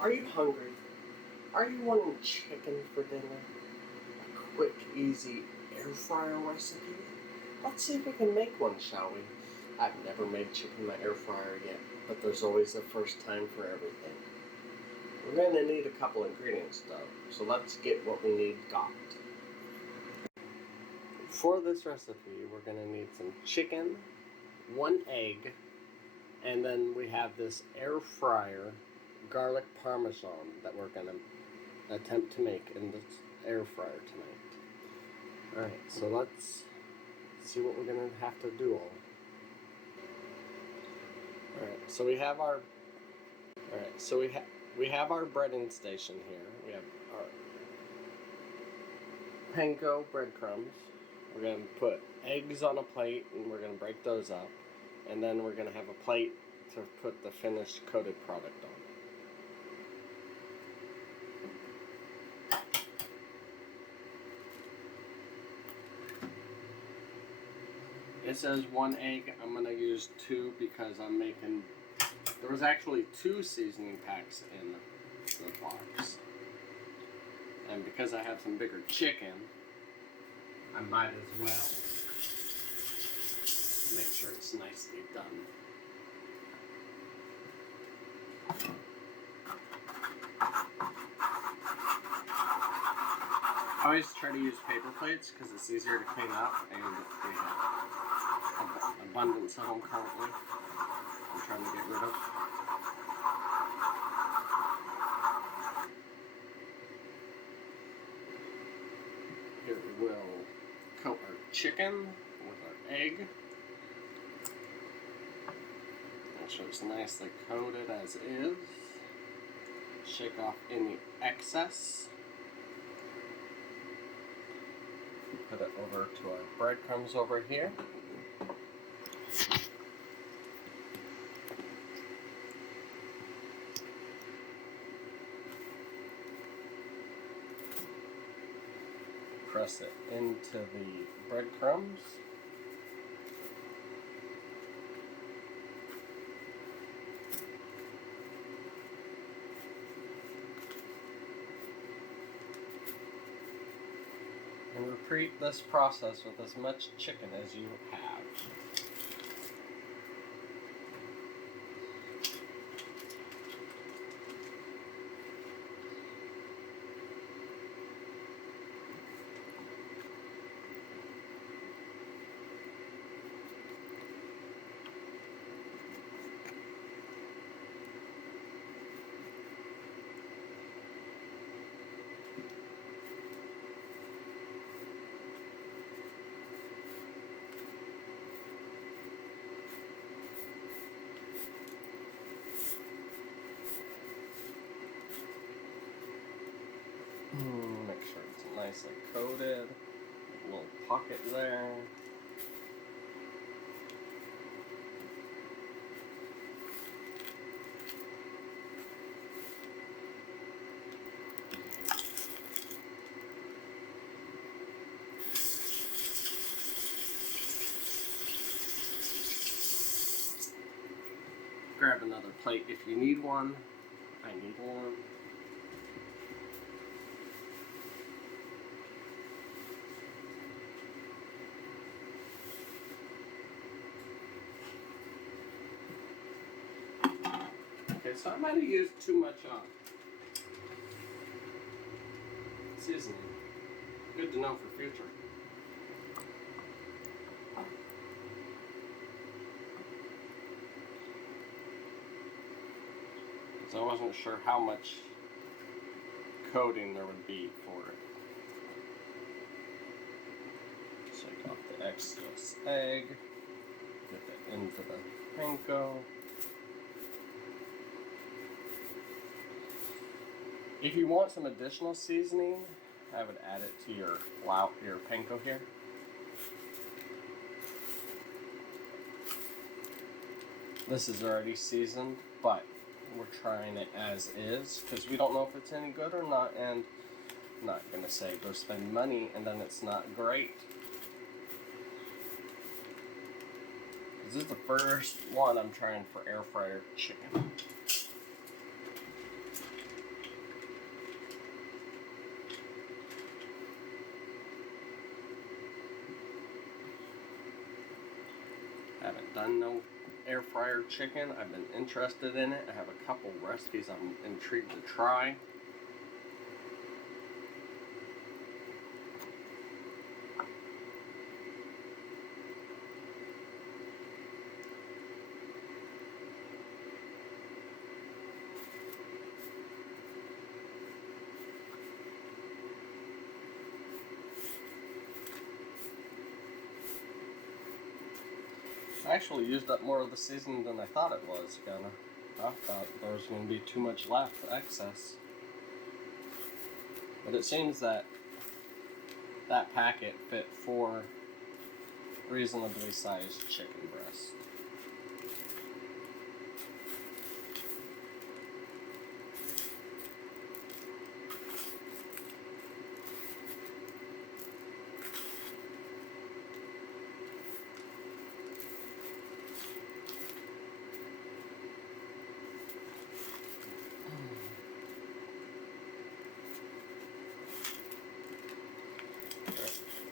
Are you hungry? Are you wanting chicken for dinner? A quick, easy air fryer recipe? Let's see if we can make one, shall we? I've never made chicken in the air fryer yet, but there's always a first time for everything. We're going to need a couple ingredients though, so let's get what we need got. For this recipe, we're going to need some chicken, 1 egg, and then we have this air fryer garlic parmesan that we're going to attempt to make in this air fryer tonight. Alright, so let's see what we're going to have to do all. Alright, so we have our we have our breading station here. We have our panko breadcrumbs. We're going to put eggs on a plate and we're going to break those up. And then we're going to have a plate to put the finished coated product on. It says 1 egg. I'm going to use 2 because I'm making... There was actually 2 seasoning packs in the box. And because I have some bigger chicken, I might as well make sure it's nicely done. I always try to use paper plates because it's easier to clean up, and we have an abundance of them currently. I'm trying to get rid of. Here we will coat our chicken with our egg. Make sure it's nicely coated as is. Shake off any excess. Put it over to our breadcrumbs over here. Press it into the breadcrumbs. And repeat this process with as much chicken as you have. Make sure it's nicely coated. A little pocket there. Grab another plate if you need one. I need one. Okay, so I might have used too much seasoning. Good to know for future. So I wasn't sure how much coating there would be for it. Shake off the excess egg. Get that into the panko. If you want some additional seasoning, I would add it to your panko here. This is already seasoned, but we're trying it as is because we don't know if it's any good or not, and I'm not going to say go spend money and then it's not great. This is the first one I'm trying for air fryer chicken. I haven't done no air fryer chicken. I've been interested in it. I have a couple recipes I'm intrigued to try. I actually used up more of the seasoning than I thought it was gonna. I thought there was gonna be too much left, excess. But it seems that that packet fit 4 reasonably sized chicken breasts.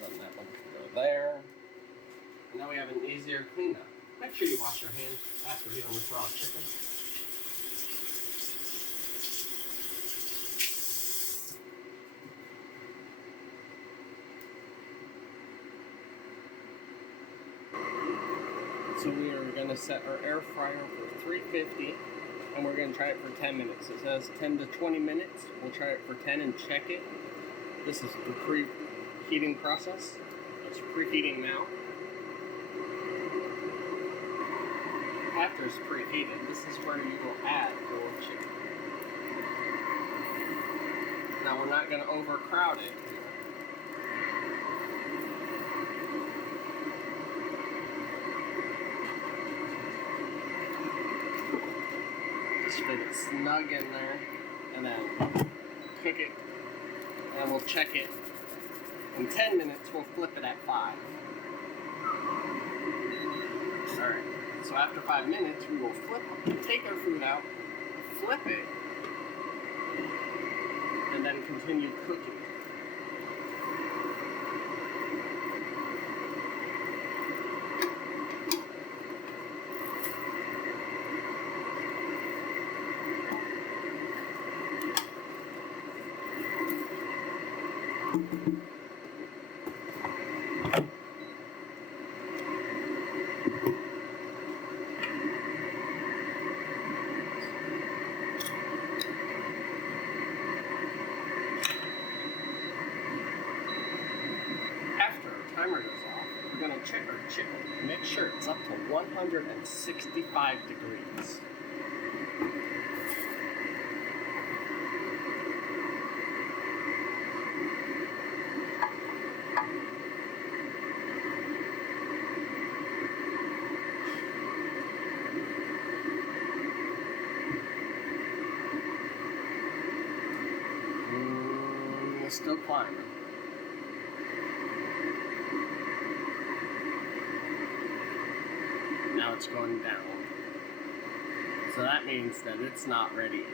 Let that one go there. Now we have an easier cleanup. Make sure you wash your hands after dealing with raw chicken. So we are going to set our air fryer for 350 and we're going to try it for 10 minutes. It says 10 to 20 minutes. We'll try it for 10 and check it. This is the preheating process. It's preheating now. After it's preheated, this is where you will add your chicken. Now we're not going to overcrowd it. Just fit it snug in there and then cook it. And we'll check it. In 10 minutes, we'll flip it at 5. Alright. So after 5 minutes, we will take our food out, flip it, and then continue cooking. Timer goes off, we're going to check our chicken. Make sure it's up to 165 degrees. It's still climbing. Now it's going down. So that means that it's not ready yet.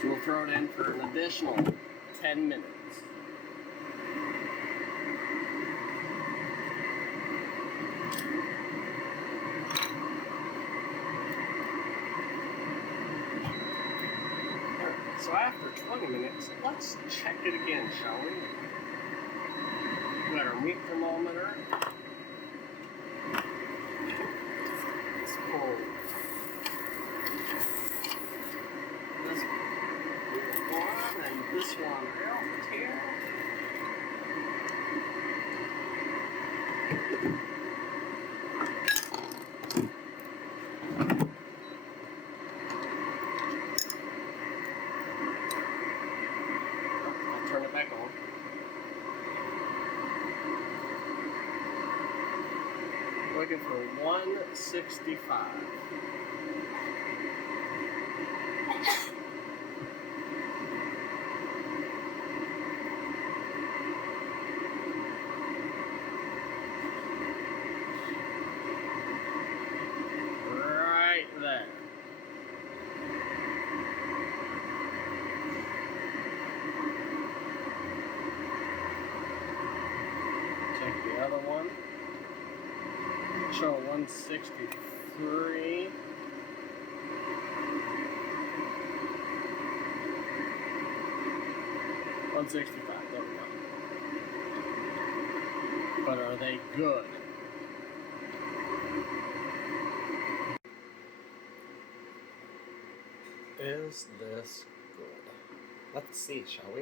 So we'll throw it in for an additional 10 minutes. So after 20 minutes, let's check it again, shall we? We got our meat thermometer. Let's pull this one and this one out here. I'll turn it back on. Looking for 165. Right there. Check the other one. Show 163. $165. There we go. But are they good? Is this good? Let's see, shall we?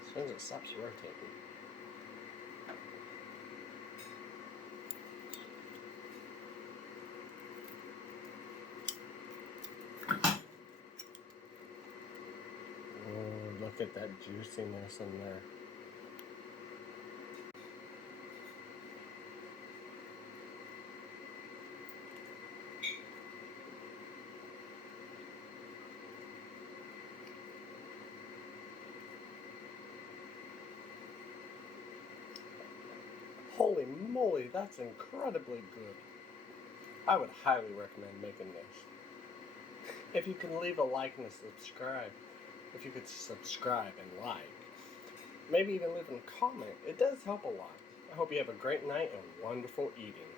As soon as it stops rotating. Oh, look at that juiciness in there. Holy moly, that's incredibly good. I would highly recommend making this. If you can leave a like and a subscribe, if you could subscribe and like, maybe even leave a comment, it does help a lot. I hope you have a great night and wonderful eating.